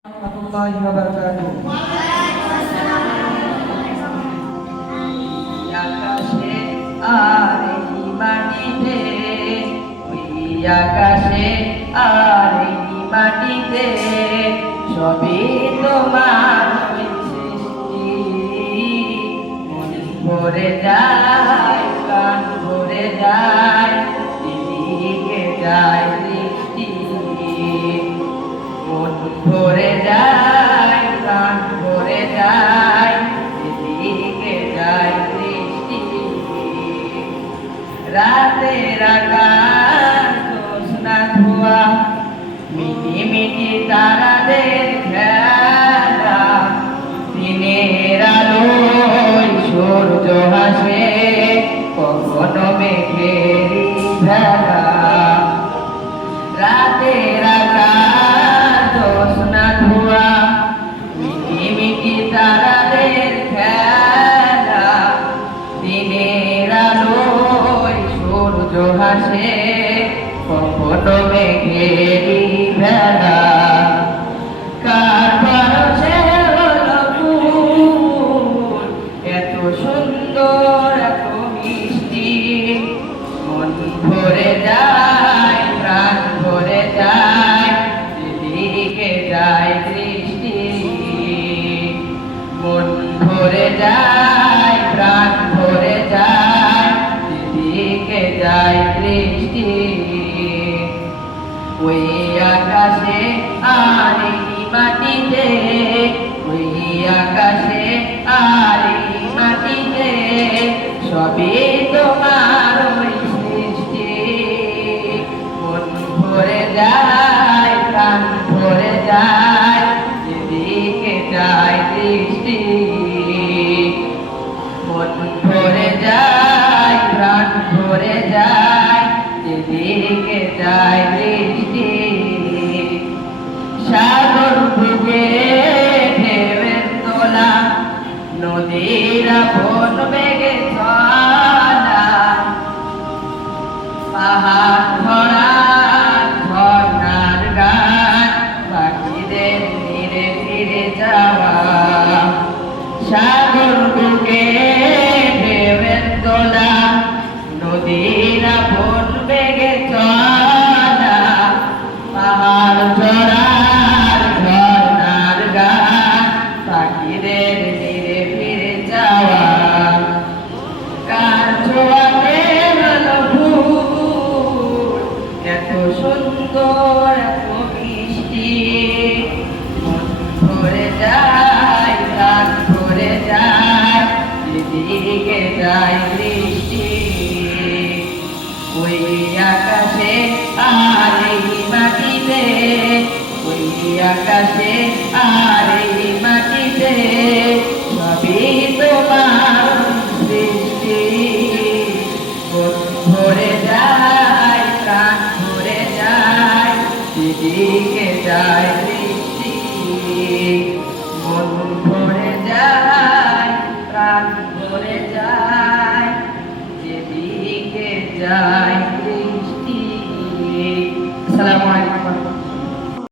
warahmatullahi wabarakatuh. আকাশে আর এই মাটিতে, ওই আকাশে আর এই মাটিতে সবই তোমার সৃষ্টি। মন ভরে যায়, প্রাণ ভরে যায়, দিকে যায় দৃষ্টি। মন ভরে যায়, প্রাণ ভরে যায়, দিকে যায় দৃষ্টি। রাতের আকাশ জ্যোৎস্না ধোয়া, মিটি মিটি তারাদের খেলা, দিনের আলোয় সূর্য হাসে, কখনো মেঘেরই ভেলা। রাতের আকাশ জ্যোৎস্না ধোয়া, মিটি মিটি তারাদের খেলা, দিনের আলোয় সূর্য হাসে, কখনো মেঘেরই ভেলা। কার পরশে হলো ফুল, এত সুন্দর এত মিষ্টি। মন ভরে যায়, প্রাণ ভরে যায়, যেদিকে যায় দৃষ্টি। মন ভরে যায়, প্রাণ ভরে যায়, যেদিকে যায় দৃষ্টি। ওই আকাশে আর এই মাটিতে, ওই আকাশে আর এই মাটিতে সবই তোমার ওই সৃষ্টি। মন ভরে যায়, প্রাণ ভরে যায়, যেদিকে যায় দৃষ্টি। মন ভরে যায়, প্রাণ ভরে যায়, যেদিকে যায় দৃষ্টি। সাগর বুকে ঢেউয়ের তোলা, নদীর আপন বেগে চলা, পাহাড় ধরা ঝর্ণার গান, পাখিদের ধীরে ধীরে যাওয়া। সাগর বুকে ঢেউয়ের তোলা, নদীর আপন বেগে চলা, পাহাড় চড়ার ঝর্ণার গান, পাখিদের ধীরে ফিরে যাওয়া। কার ছোঁয়াতে হলো ফুল, এত সুন্দর এত মিষ্টি। মন ভরে যায়, প্রাণ ভরে যায়, যেদিকে যায় দৃষ্টি। ওই আকাশে আর এই মাটিতে, ওই আকাশে আর এই মাটিতে সবই তোমার সৃষ্টি। মন ভরে যায়, প্রাণ ভরে যায়, যেদিকে যায় দৃষ্টি।